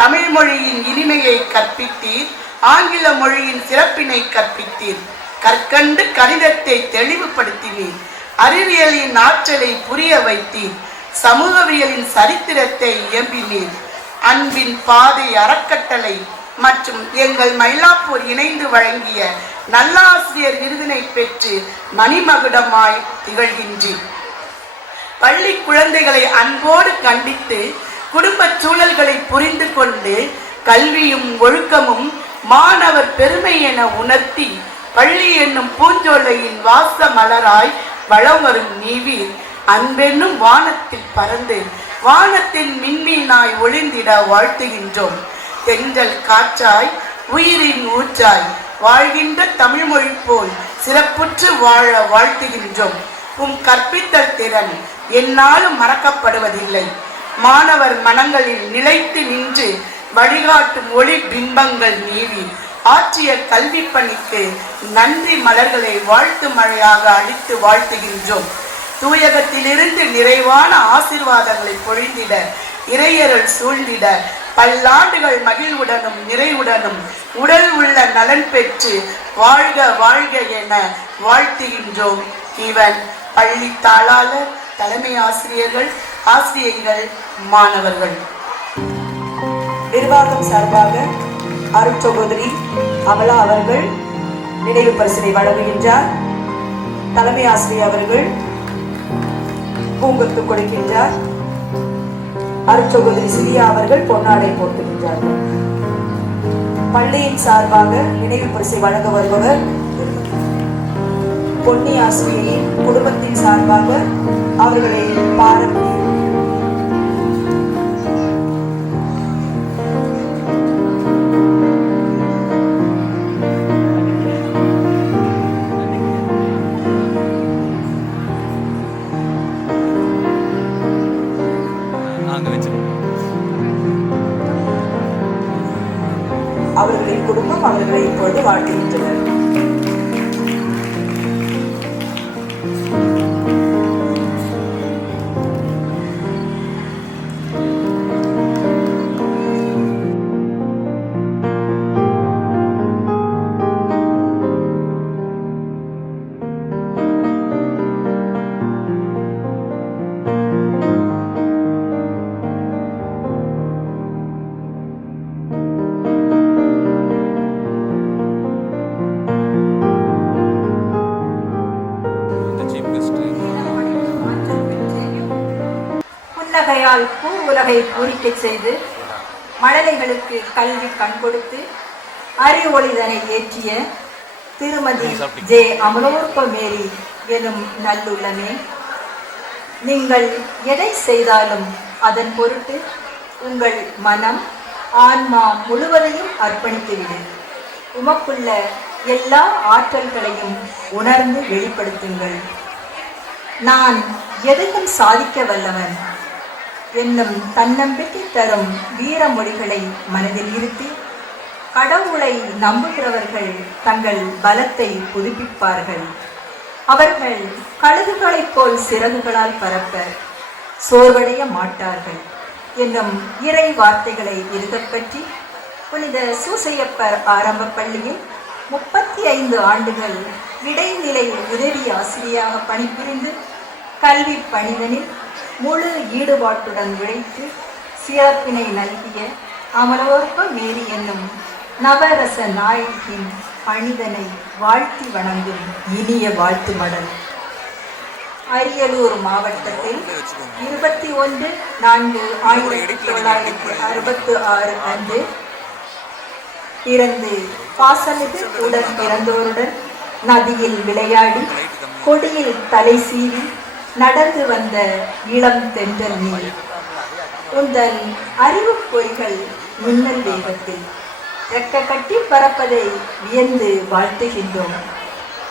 தமிழ் மொழியின் இனிமையை கற்பித்தீர். ஆங்கில மொழியின் சிறப்பினை கற்பித்தீர். கற்கண்டு கணிதத்தை தெளிவுபடுத்தினீர். அறிவியலின் ஆற்றலை புரிய வைத்தீர். சமூகவியலின் சரித்திரத்தை இயம்பினீர். அன்பின் பாதை அறக்கட்டளை மற்றும் எங்கள் மயிலாப்பூர் இணைந்து வழங்கிய நல்லாசிரியர் விருதினை பெற்று மணிமகுடமாய் திகழ்கின்றீர். பள்ளி குழந்தைகளை அன்போடு கண்டித்து குடும்ப சூழல்களை புரிந்து கொண்டு கல்வியும் ஒழுக்கமும் மாணவர் பெருமை என உணர்த்தி பள்ளி என்னும் பூஞ்சோலையின் வாச மலராய் வளம் வரும் நீவீர். அன்பென்னும் வானத்தில் பறந்து வானத்தின் மின்மீனாய் ஒளிந்திட வாழ்த்துகின்றோம். தென்றல் காற்றாய் உயிரின் ஊற்றாய் வாழ்கின்ற தமிழ் மொழி போல் சிறப்புற்று வாழ வாழ்த்துகின்றோம். உம் கற்பித்தல் திறன் எந்நாளும் மறக்கப்படுவதில்லை. மாணவர் மனங்களில் நிலைத்து நின்று வழிகாட்டும் ஒளி பிம்பங்கள் நீவி ஆற்றிய கல்வி பணிக்கு நன்றி மலர்களை வாழ்த்து மழையாக அளித்து வாழ்த்துகின்றோம். தூயகத்திலிருந்து நிறைவான ஆசீர்வாதங்களை பொழிந்திட இறையருள் சூழ்ந்திட பல்லாண்டுகள் மகிழ்வுடனும் நிறைவுடனும் உடல் உள்ள நலன் பெற்று வாழ்க வாழ்க என வாழ்த்துகின்றோம். இவன் பள்ளி தாளாளர், தலைமை ஆசிரியர்கள், ஆசிரியர்கள், மாணவர்கள். நிர்வாகம் சார்பாக அருட்சகோதரி அமலா அவர்கள் நினைவு பரிசினை வழங்குகின்றார். தலைமை ஆசிரியர் அவர்கள் பூங்கொத்து கொடுக்கின்றார். அருட்சகோதரி சிலியா அவர்கள் பொன்னாடை போட்டுகின்றார்கள். பள்ளியின் சார்பாக நினைவு பரிசை வழங்க வருபவர் பொன்னி ஆசிரியரின் குடும்பத்தின் சார்பாக அவர்களை பாராட்டி அவர்களின் குடும்பம் அவர்களை இப்பொழுது வாழ்த்துகின்றனர். புன்னகையால் பூ உலகை பூரிக்கச் செய்து மழலைகளுக்கு கல்வி கண் கொடுத்து அறிவொளிதனை ஏற்றிய திருமதி ஜே அமலோற்ப மேரி எனும் நல்லுள்ளமே, நீங்கள் எதை செய்தாலும் அதன் பொருட்டு உங்கள் மனம் ஆன்மா முழுவதையும் அர்ப்பணித்துவிடு. உமக்குள்ள எல்லா ஆற்றல்களையும் உணர்ந்து வெளிப்படுத்துங்கள். நான் எதையும் சாதிக்க வல்லவன் என்னும் தன்னம்பிக்கை தரும் வீரமொழிகளை மனதில் இருத்தி கடவுளை நம்புகிறவர்கள் தங்கள் பலத்தை புதுப்பிப்பார்கள். அவர்கள் கழுகுகளைப் போல் சிறகுகளால் பரப்ப சோர்வடைய மாட்டார்கள் என்னும் இறை வார்த்தைகளை எழுதப்பற்றி புனித சூசையப்பர் ஆரம்ப பள்ளியில் 35 ஆண்டுகள் இடைநிலை உதவி ஆசிரியராக பணிபுரிந்து கல்வி பணிதனில் முழு ஈடுபாட்டுடன் உழைத்து சிறப்பினை நல்கிய அமலோற்ப மேரி என்னும் நவரச நாயகியின் பணிதனை வாழ்த்தி வணங்கும் இனிய வாழ்த்து மடல். அரியலூர் மாவட்டத்தில் 21/4/1966 அன்று பிறந்து பாசமிகு உடன் பிறந்தோருடன் நதியில் விளையாடி கொடியில் தலை சீவி நடந்து வந்த இளம் தென்றல் நீர், உந்தன் அறிவு பொறிகள் மின்னல் வேகத்தில் ரெக்க கட்டி பறப்பதை வியந்து வாழ்த்துகின்றோம்.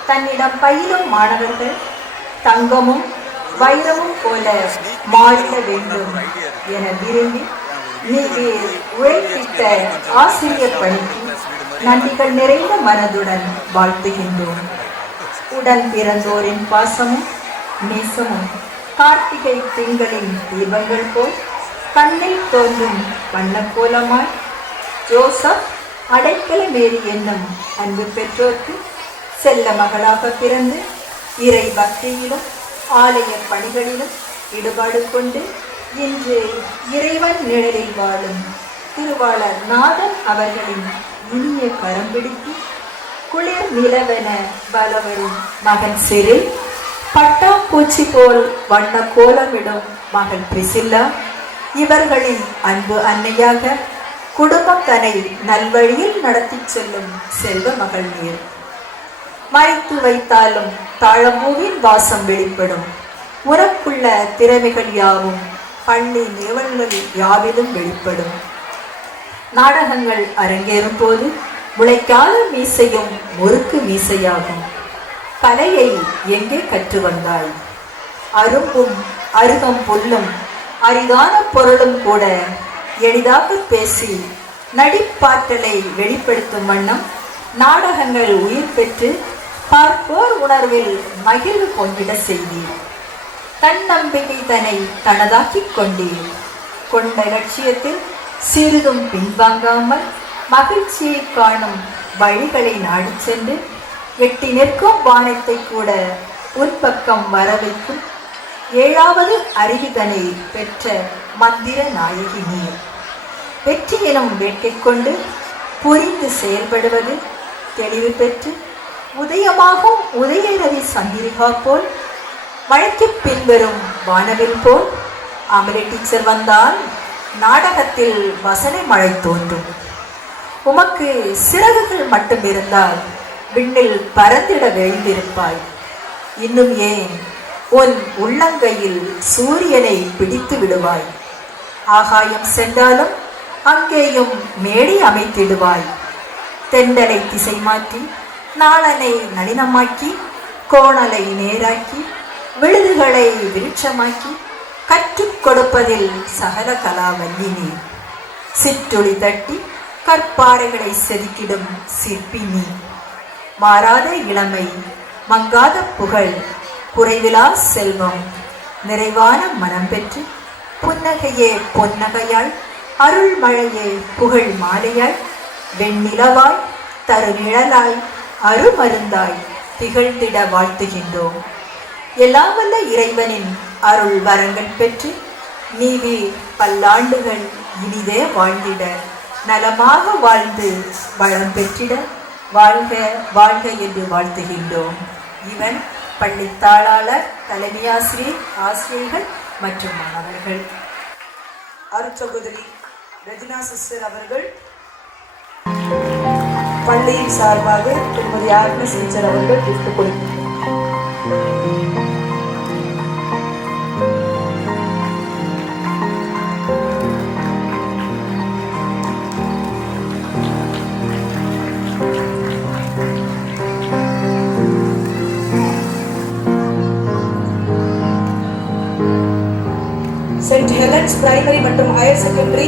தன்னிடம் பயிலும் மாணவர்கள் தங்கமும் வைரமும் போல மாறிட வேண்டும் என விரும்பி நீர் உழைத்திட்ட ஆசிரியர் பணிக்கு நன்றிகள் நிறைந்த மனதுடன் வாழ்த்துகின்றோம். உடன் பிறந்தோரின் பாசமும் நேசமும் கார்த்திகை திங்களின் தீபங்கள் போல் கண்ணில் தோன்றும் வண்ணக்கோலமாய் ஜோசப் அடைக்கலமேரி என்னும் அன்பு பெற்றோர்க்கு செல்ல மகளாக பிறந்து இறை பக்தியிலும் ஆலய பணிகளிலும் ஈடுபாடு கொண்டு இன்று இறைவன் நிழலில் வாழும் திருவாளர் நாதன் அவர்களின் இனிய கரம் பிடித்து குளிர் நிலவென வளவரும் மகன் சிறில், பட்டாம்பூச்சி போல் வண்ண கோலமிடும் மகள் பிரிசில்லா, இவர்களின் அன்பு அன்னையாக குடும்பம் தன்னை நல்வழியில் நடத்தி செல்லும் செல்வ மகள் நீர். மறைத்து வைத்தாலும் தாழம்பூவின் வாசம் வெளிப்படும். உனக்குள்ள திறமைகள் யாவும் பள்ளி நிறுவனங்கள் யாவிலும் வெளிப்படும். நாடகங்கள் அரங்கேறும் போது முளைக்கால மீசையும் முறுக்கு மீசையாகும். கலையை எங்கே கற்று வந்தாய்? அரும்பும் அருகம் புல்லும் அரிதான பொருளும் கூட எளிதாக பேசி நடிப்பாற்றலை வெளிப்படுத்தும் வண்ணம் நாடகங்கள் உயிர் பெற்று பார்ப்போர் உணர்வில் மகிழ்வு கொண்டிட செய்தீர். தன்னம்பிக்கை தன்னை தனதாக்கிக் கொண்டீர். கொண்ட லட்சியத்தில் சிறிதும் பின்வாங்காமல் மகிழ்ச்சியை காணும் வழிகளை நாடி சென்று எட்டி நிற்கும் வானத்தை கூட உன்பக்கம் வரவைக்கும் 7வது அறிவிதனை பெற்ற மந்திர நாயகி நீர். வெற்றி எனும் வேட்கை கொண்டு புரிந்து செயல்படுவது தெளிவு பெற்று உதயமாகும் உதயரவி சந்திரிகா போல் மழைக்கு பின்வரும் வானவில் போல் அமரி டீச்சர் வந்தால் நாடகத்தில் வசனை மழை தோன்றும். உமக்கு சிறகுகள் மட்டும் இருந்தால் விண்ணில் பறந்திட விரைந்திருப்பாய். இன்னும் ஏன் உன் உள்ளங்கையில் சூரியனை பிடித்து விடுவாய். ஆகாயம் சென்றாலும் அங்கேயும் மேடை அமைத்திடுவாய். தெண்டலை திசை மாற்றி நாளனை நளினமாக்கி கோணலை நேராக்கி விழுதுகளை விருட்சமாக்கி கற்றுக் கொடுப்பதில் சகல கலாவல்லி நீ. சிற்றொளி தட்டி கற்பாறைகளை செதுக்கிடும் சிற்பி நீ. மாறாத இளமை, மங்காத புகழ், குறைவிலா செல்வம், நிறைவான மனம் பெற்று புன்னகையே பொன்னகையாய், அருள் மழையே புகழ் மாலையாய், வெண்ணிலவாய் தருநிழலாய் அருமருந்தாய் திகழ்ந்திட வாழ்த்துகின்றோம். எல்லாம் வல்ல இறைவனின் அருள் வரங்கள் பெற்று நீவி பல்லாண்டுகள் இனிதே வாழ்ந்திட, நலமாக வாழ்ந்து வளம் பெற்றிட வாழ்க வாழ்க என்று வாழ்த்துகின்றோம். இவன் பள்ளி தாளாளர், தலைமையாசிரியர், ஆசிரியர்கள் மற்றும் மாணவர்கள். அருட்சகோதரி ரஜினா சிஸ்டர் அவர்கள் பள்ளியின் சார்பாக திருமதி ஆக்னஸ் டீச்சர் அவர்கள் கிஃப்ட் கொடுக்கிறார். சென்ட் ஹெலன்ஸ் பிரைமரி மற்றும் ஹையர் செகண்டரி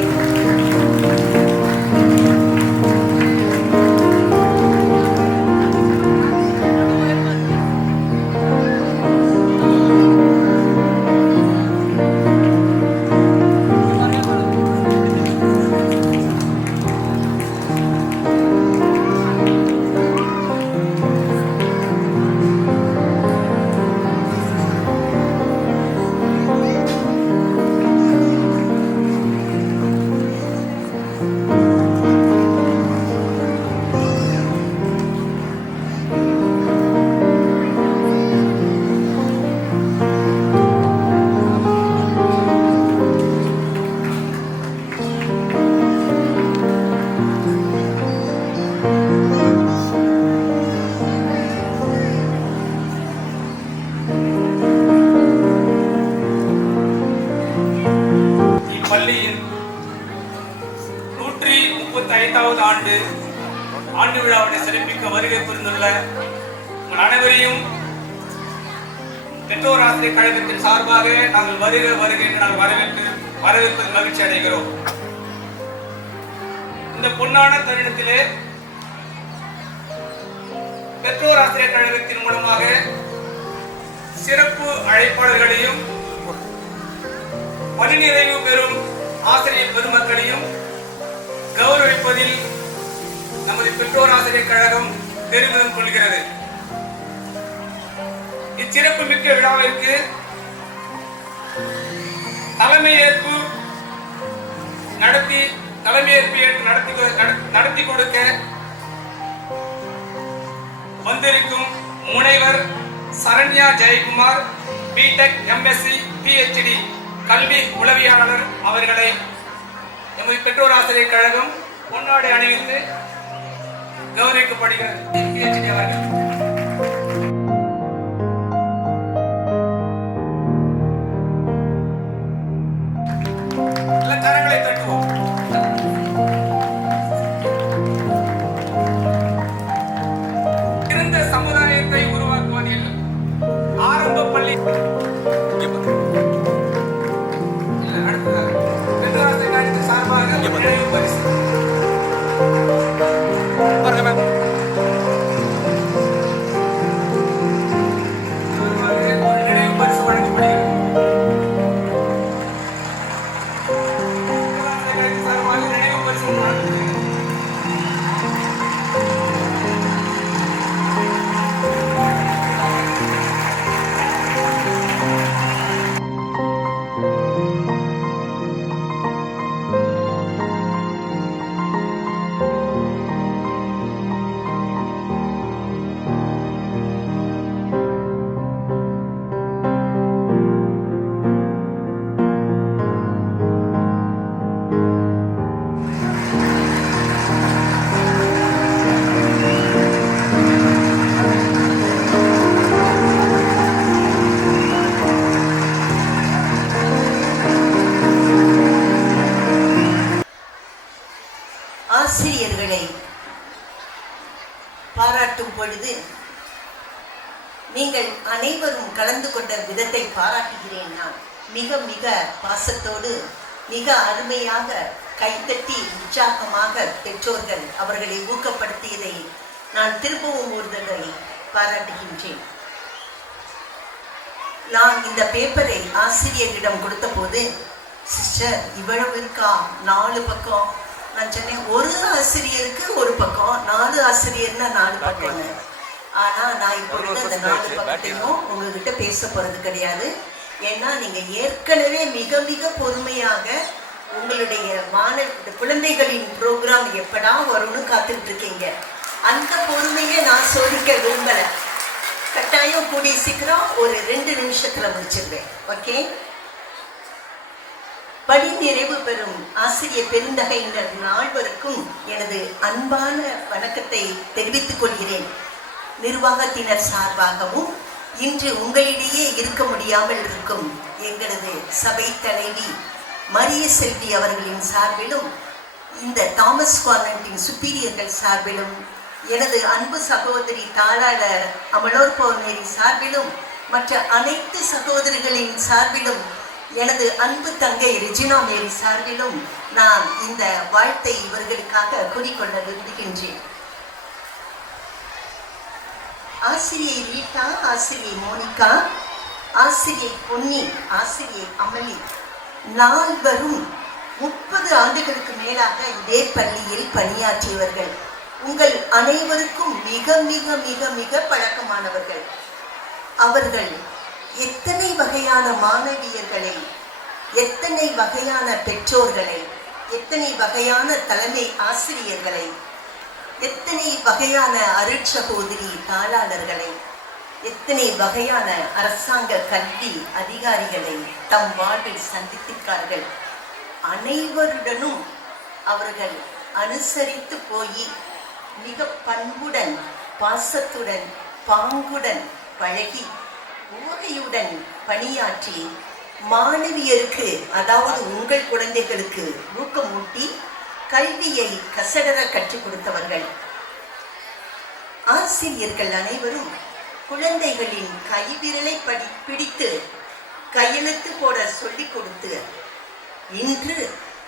பள்ளியின் 135வது ஆண்டு விழாவினை சிறப்பிக்க வருகை புரிந்துள்ள உங்கள் அனைவரையும் பெற்றோர் ஆசிரியர் கழகத்தின் சார்பாக நாங்கள் வருக வருக என்று நாங்கள் வரவேற்பது மகிழ்ச்சி அடைகிறோம். இந்த பொன்னான தருணத்திலே பெற்றோர் ஆசிரியர் கழகத்தின் மூலமாக சிறப்பு அழைப்பாளர்களையும் பணி நிறைவு பெறும் ஆசிரியர் பெருமக்களையும் கௌரவிப்பதில் நமது பெற்றோர் ஆசிரியர் கழகம் பெருமிதம் கொள்கிறது. இச்சிறப்பு மிக்க விழாவிற்கு தலைமையேற்பு நடத்தி கொடுக்க வந்திருக்கும் முனைவர் Saranya Jayakumar BTech MSc PhD கல்வி உளவியலாளர் அவர்களை எமது பெற்றோர் ஆசிரியர் கழகம் பொன்னாடை அணிவித்து கௌரவிக்கப்படுகிறது. பிஹெச்டி அவர்கள் கரங்களை தட்டுவோம். சிறந்த சமுதாயத்தை உருவாக்குவதில் ஆரம்ப பள்ளி சார்பாக நினைவு பரிசு ஆசிரியர்களை பாராட்டும் பொழுது நீங்கள் அனைவரும் கலந்து கொண்ட விதத்தை பாராட்டுகிறேன். நான் மிக மிக பாசத்தோடு மிக அருமையாக கைத்தட்டி உற்சாகமாக பெற்றோர்கள் அவர்களை ஊக்கப்படுத்தியதை நான் திரும்பவும் ஒரு தடவை பாராட்டுகின்றேன். நான் இந்த பேப்பரை ஆசிரியரிடம் கொடுத்த போது, சிஸ்டர் இவ்வளவு இருக்கா, 4 பக்கம். நான் சொன்னேன், ஒரு ஆசிரியருக்கு ஒரு பக்கம், 4 ஆசிரியர்னா 4 பக்கம்னு. ஆனா நான் இப்பொழுது அந்த 4 பக்கத்தையும் உங்ககிட்ட பேச போறது கிடையாது. ஏன்னா நீங்க ஏற்கனவே மிக மிக பொறுமையாக உங்களுடைய குழந்தைகளின் ப்ரோக்ராம் எப்படா வரும்னு காத்துட்டு இருக்கீங்க. அந்த பொறுமையை நான் சோதிக்க விரும்பல. கட்டாயம் கூடிய சீக்கிரம் ஒரு 2 நிமிஷத்துல முடிச்சிருவேன். ஓகே. பணி நிறைவு பெறும் ஆசிரியர் பெருந்தகையினர் நால்வருக்கும் எனது அன்பான வணக்கத்தை தெரிவித்துக் கொள்கிறேன். நிர்வாகத்தினர் சார்பாகவும் இன்று உங்களிடையே இருக்க முடியாமல் இருக்கும் எங்களது சபை தலைவி மரிய செல்வி அவர்களின் சார்பிலும், இந்த தாமஸ் கான்வென்ட்டின் சுப்பீரியர்கள் சார்பிலும், எனது அன்பு சகோதரி தாளாளர் அமலோர் பௌர்ணரி சார்பிலும், மற்ற அனைத்து சகோதரிகளின் சார்பிலும், எனது அன்பு தங்கை ரெஜினா மேரி சார்பிலும் நான் இந்த வாழ்த்தை இவர்களுக்காக கூறிக்கொள்ள விரும்புகின்றேன். ஆசிரியை ரீட்டா, ஆசிரியை மோனிகா, ஆசிரியை பொன்னி, ஆசிரியை அமளி நால்வரும் 30 ஆண்டுகளுக்கு மேலாக இதே பள்ளியில் பணியாற்றியவர்கள். உங்கள் அனைவருக்கும் மிக மிக மிக மிக பழக்கமானவர்கள். அவர்கள் எத்தனை வகையான மாணவியர்களை, எத்தனை வகையான பெற்றோர்களை, எத்தனை வகையான தலைமை ஆசிரியர்களை, எத்தனை வகையான அருட்சகோதரி தாளாளர்களை, எத்தனை வகையான அரசாங்க கல்வி அதிகாரிகளை தம் வாழ்வில் சந்தித்திருக்கார்கள். அனைவருடனும் அவர்கள் அனுசரித்து போய் மிக பண்புடன், பாசத்துடன், பாங்குடன் பழகி, ஊகையுடன் பணியாற்றி மாணவியருக்கு, அதாவது உங்கள் குழந்தைகளுக்கு ஊக்கமூட்டி கல்வியை கசடர கற்றுக் கொடுத்தவர்கள். ஆசிரியர்கள் அனைவரும் குழந்தைகளின் கைவிரலை பிடித்து கையெழுத்து போட சொல்லிக் கொடுத்து இன்று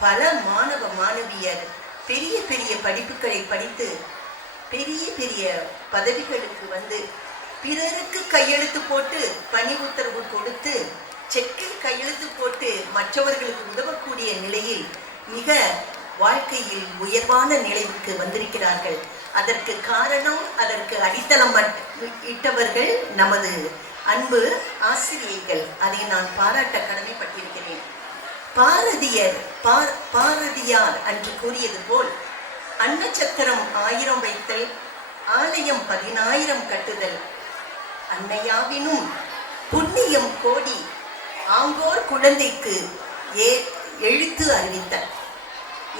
பல மாணவ மாணவியர் பெரிய பெரிய படிப்புகளை படித்து பெரிய பெரிய பதவிகளுக்கு வந்து பிறருக்கு கையெழுத்து போட்டு பணி உத்தரவு கொடுத்து செக்கில் கையெழுத்து போட்டு மற்றவர்களுக்கு உதவக்கூடிய நிலையில் மிக வாழ்க்கையில் உயர்வான நிலைக்கு வந்திருக்கிறார்கள். அதற்கு காரணம், அதற்கு அடித்தளம் இட்டவர்கள் நமது அன்பு ஆசிரியர்கள். அதை நான் பாராட்ட கடமைப்பட்டிருக்கிறேன். பாரதியார் அன்று கூறியது போல் அன்னச்சத்திரம் 1000 வைத்தல், ஆலயம் 10,000 கட்டுதல், அன்னையாவினும் புண்ணியம் கோடி, ஆங்கோர் குழந்தைக்கு எழுத்து அறிவித்தல்.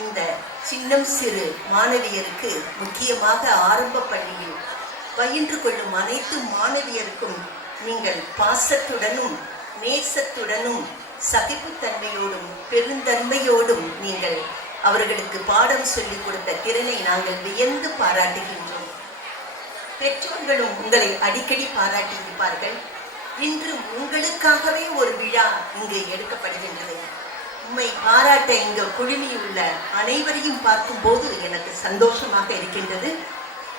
இந்த சின்னம் சிறு மாணவியருக்கு, முக்கியமாக ஆரம்ப பள்ளியில் பயின்று கொள்ளும் அனைத்து மாணவியருக்கும் நீங்கள் பாசத்துடனும் நேசத்துடனும் சகிப்புத்தன்மையோடும் பெருந்தன்மையோடும் நீங்கள் அவர்களுக்கு பாடம் சொல்லிக் கொடுத்த திறனை நாங்கள் வியந்து பாராட்டுகின்றோம். பெற்றோர்களும் உங்களை அடிக்கடி பாராட்டியிருப்பார்கள். இன்று உங்களுக்காகவே ஒரு விழா இங்கு எடுக்கப்படுகின்றது. உம்மை பாராட்ட இங்கு குழுமியுள்ள அனைவரையும் பார்க்கும்போது எனக்கு சந்தோஷமாக இருக்கின்றது.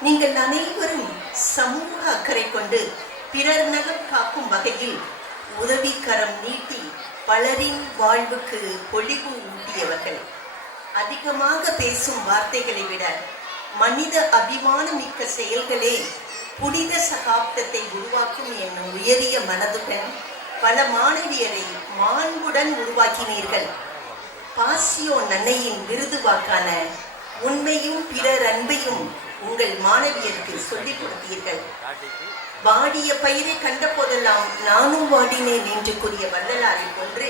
நீங்கள் அனைவரும் சமூக அக்கறை கொண்டு பிறர் நலம் காக்கும் வகையில் உதவிக்கரம் நீட்டி பலரின் வாழ்வுக்கு பொலிவு ஊட்டியவர்கள். அதிகமாக பேசும் வார்த்தைகளை விட மனித அபிமானம் மிக்க செயல்களே புனித சகாப்தத்தை உருவாக்கும் என்னும் உயரிய மனதுடன் பல மாணவியரை மாண்புடன் உருவாக்கினீர்கள். பாசியோ நன்னையின் விருது வாக்கான உண்மையும் பிறர் அன்பையும் உங்கள் மாணவியருக்கு சொல்லிக் கொடுத்தீர்கள். வாடிய பயிரை கண்ட போதெல்லாம் நானும் வாடினேன் என்று கூறிய வள்ளலாரை போன்று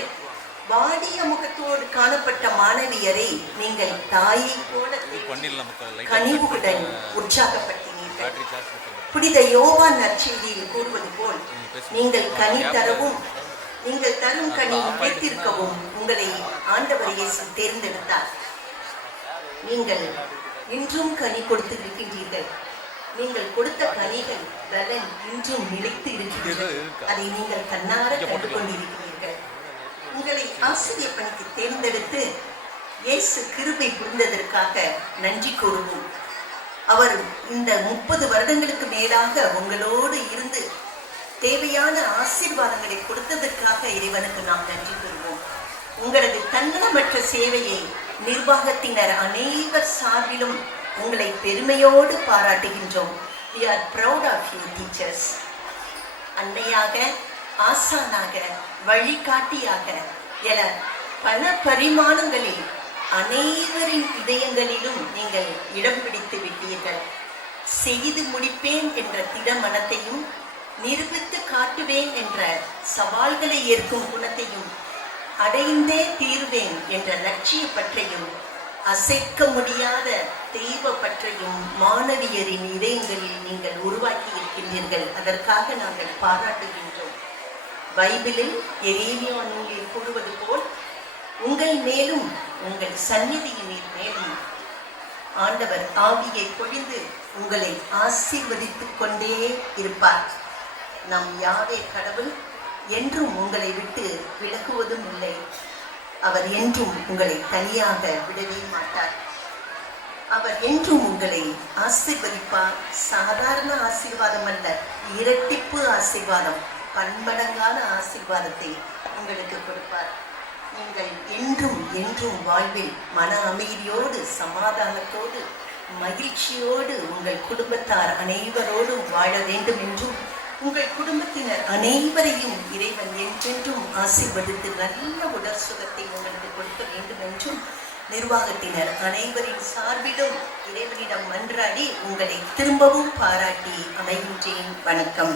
வாடிய முகத்தோடு காணப்பட்ட மாணவியரை நீங்கள் தாயை போல கனிவுடன் உற்சாகப்படுத்தினீர்கள். புனித யோவான் நற்செய்தியில் கூறுவது போல் நீங்கள் கனி தரவும் நீங்கள் தரும் கனி வைத்திருக்கவும் உங்களை ஆண்டவர் இயேசு தேர்ந்தெடுத்தார். நீங்கள் இன்றும் கனி கொடுத்து இருக்கின்றீர்கள். நீங்கள் கொடுத்த கனிகள் பலன் இன்றும் நிலைத்து இருக்கிறீர்கள். அதை நீங்கள் கண்ணார கண்டு கொண்டிருக்கிறீர்கள். உங்களை ஆசிரியர் பணிக்கு தேர்ந்தெடுத்து இயேசு கிருபை புரிந்ததற்காக நன்றி கூறுவோம். அவர் இந்த 30 வருடங்களுக்கு மேலாக உங்களோடு இருந்து தேவையான ஆசீர்வாதங்களை கொடுத்ததற்காக இறைவனுக்கு நாம் நன்றி கூறுவோம். உங்களது தன்னலமற்ற சேவையை நிர்வாகத்தினர் அனைவர் சார்பிலும் உங்களை பெருமையோடு பாராட்டுகின்றோம். We are proud of you teachers. அன்னையாக, ஆசானாக, வழிகாட்டியாக என பல பரிமாணங்களில் அனைவரின் இதயங்களிலும் நீங்கள் இடம் பிடித்து விட்டீர்கள். செய்து முடிப்பேன் என்ற திடமனத்தையும் நிரூபித்து காட்டுவேன் என்ற சவால்களை ஏற்கும் குணத்தையும் அடைந்தே தீர்வேன் என்ற லட்சிய பற்றையும் அசைக்க முடியாத தெய்வ பற்றையும் மாணவியரின் இதயங்களில் நீங்கள் உருவாக்கி இருக்கின்றீர்கள். அதற்காக நாங்கள் பாராட்டுகின்றோம். பைபிளில் எரேமியா நூலில் கூறுவது போல் உங்கள் மேலும் உங்கள் சந்நிதியின் மேலும் ஆண்டவர் ஆவியை பொழிந்து உங்களை ஆசீர்வதித்துக் கொண்டே இருப்பார். நம் யாவே கடவுள் என்றும் உங்களை விட்டு விலகுவதும் இல்லை. அவர் என்றும் உங்களை தனியாக விடவே மாட்டார். அவர் என்றும் உங்களை ஆசீர்வதிப்பார். சாதாரண ஆசீர்வாதம் அல்ல, இரட்டிப்பு ஆசீர்வாதம், பன்மடங்கான ஆசீர்வாதத்தை உங்களுக்கு கொடுப்பார். நீங்கள் என்றும் என்றும் வாழ்வில் மன அமைதியோடு, சமாதானத்தோடு, மகிழ்ச்சியோடு உங்கள் குடும்பத்தார் அனைவரோடும் வாழ வேண்டும் என்றும் உங்கள் குடும்பத்தினர் அனைவரையும் இறைவன் என்றென்றும் ஆசீர்வதித்து நல்ல உடல் சுகத்தை உங்களுக்கு கொடுக்க வேண்டும் என்றும் நிர்வாகத்தினர் அனைவரின் சார்பிலும் இறைவனிடம் மன்றாடி உங்களை திரும்பவும் பாராட்டி அமைகின்றேன். வணக்கம்.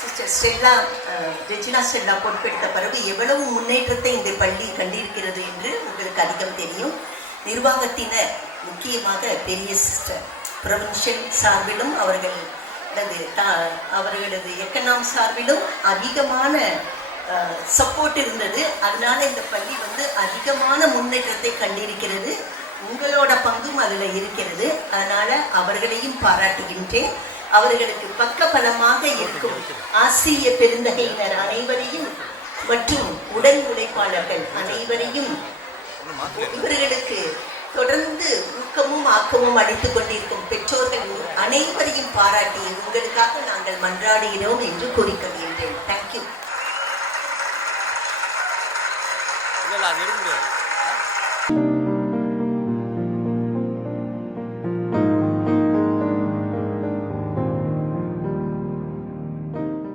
சிஸ்டர் ஸ்டெல்லா, ரெஜினா ஸ்டெல்லா பொறுப்பெடுத்த பிறகு எவ்வளவு முன்னேற்றத்தை இந்த பள்ளி கண்டிருக்கிறது என்று உங்களுக்கு அதிகம் தெரியும். நிர்வாகத்தினர், முக்கியமாக பெரிய சிஸ்டர் ப்ரொவின்ஷியல் சார்பிலும் அவர்களது எக்கனாம் சார்பிலும் அதிகமான சப்போர்ட் இருந்தது. அதனால இந்த பள்ளி அதிகமான முன்னேற்றத்தை கண்டிருக்கிறது. உங்களோட பங்கும் அதில் இருக்கிறது. அதனால அவர்களையும் பாராட்டுகின்றேன். அவர்களுக்கு பக்கபலமாக இருக்கும் ஆசிரிய பெருந்தகையினர் அனைவரையும் மற்றும் உடல் உழைப்பாளர்கள் அனைவரையும் இவர்களுக்கு தொடர்ந்து ஊக்கமும் ஆக்கமும் அளித்துக் கொண்டிருக்கும் பெற்றோர்கள் அனைவரையும் பாராட்டி உங்களுக்காக நாங்கள் மன்றாடுகிறோம் என்று கூறிக்கொள்கின்றேன். தேங்க்யூ.